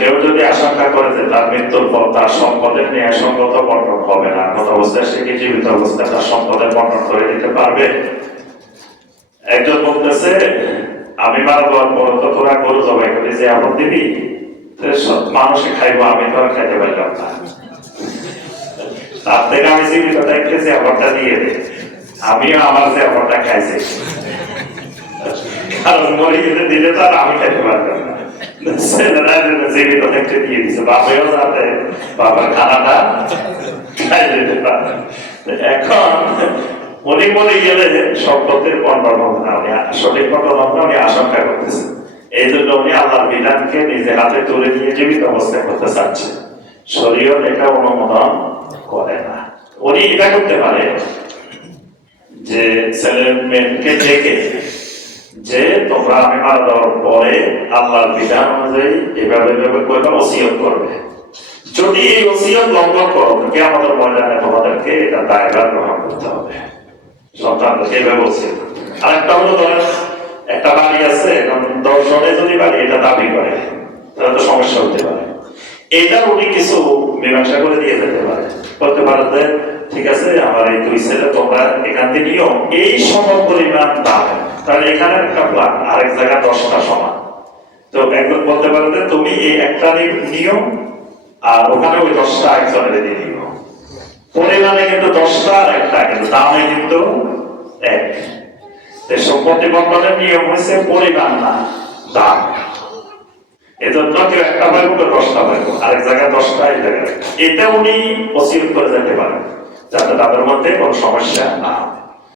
কেউ যদি আশঙ্কা করে যে তার মৃত্যুর পর তার সম্পদের ন্যায়সঙ্গত বন্টন হবে না, এমন অবস্থায় সে কি জীবিত অবস্থায় তার সম্পদের বন্টন করে দিতে পারবে? একজন বলতেছে আমি মারা যাওয়ার পর তো তোরা গরু জবাই করে যে আপন দিবি, মানুষে খাইবো, আমি তো আর খাইতে পারলাম না, তার থেকে আমি জীবিত থাকতে যে আপনটা দিয়ে দে, আমিও আমার যে আপনটা খাইছি, কারণ মরে গেলে দিলে তো আর আমি খাইতে পারলাম না। ছেলেরা জীবিত থাকতে দিয়ে দিচ্ছে, বাপেও যাতে বাবার খানাটা খাই যেতে পারে। এখন উনি মরে গেলে সম্পত্তির বন্টন হবে না, উনি সঠিক বন্টন হবে উনি আশঙ্কা করতেছেন। এই জন্য উনি আল্লাহর বিধানকে নিজে হাতে তুলে নিয়ে জীবিত অবস্থায় করতে চাচ্ছে। শরীয়ত এটা অনুমোদন করে না। উনি এটা করতে পারে যে ছেলে মেয়েকে ডেকে যে তোমরা আমি মারা যাওয়ার পরে আল্লাহর বিধান অনুযায়ী এভাবে এভাবে করবে, ওসিয়ত করবে। যদি এই ওসিয়ত লঙ্ঘন করো কি আমাদের ময়দানে তোমাদেরকে এটা দায়ভার গ্রহণ করতে হবে, সন্তানদেরকে এভাবে ওসিয়ত। আর একটা হলো ধরেন একটা বাড়ি আছে, এখন 10 জনে যদি বাড়ি এটা দাবি করে তাহলে তো সমস্যা হতে পারে। এটা উনি কিছু মীমাংসা করে দিয়ে যেতে পারে, করতে পারে যে ঠিক আছে আমার এই 2 ছেলে তোমরা এখান থেকে নিও, এই সম পরিমাণ দাম, তাহলে এখানে একটা প্ল্যান আরেক জায়গায় 10টা সমান। তো একজন বলতে পারে যে তুমি এই একটা নিও আর ওখানে ওই 10টা একজনের দিয়ে নিও, পরিমাণে কিন্তু 10টা আর একটা, কিন্তু দামে কিন্তু এক। সম্পত্তি বন্টনের নিয়ম হয়েছে পরিমাণ না দাম। এজন্য কেউ একটা পাইব, 10টা পাইব, আরেক জায়গায় 10টা, এই জায়গায়। এটা উনি ওসিয়ত করে যেতে পারেন যাতে তাদের মধ্যে কোনো সমস্যা না হয়।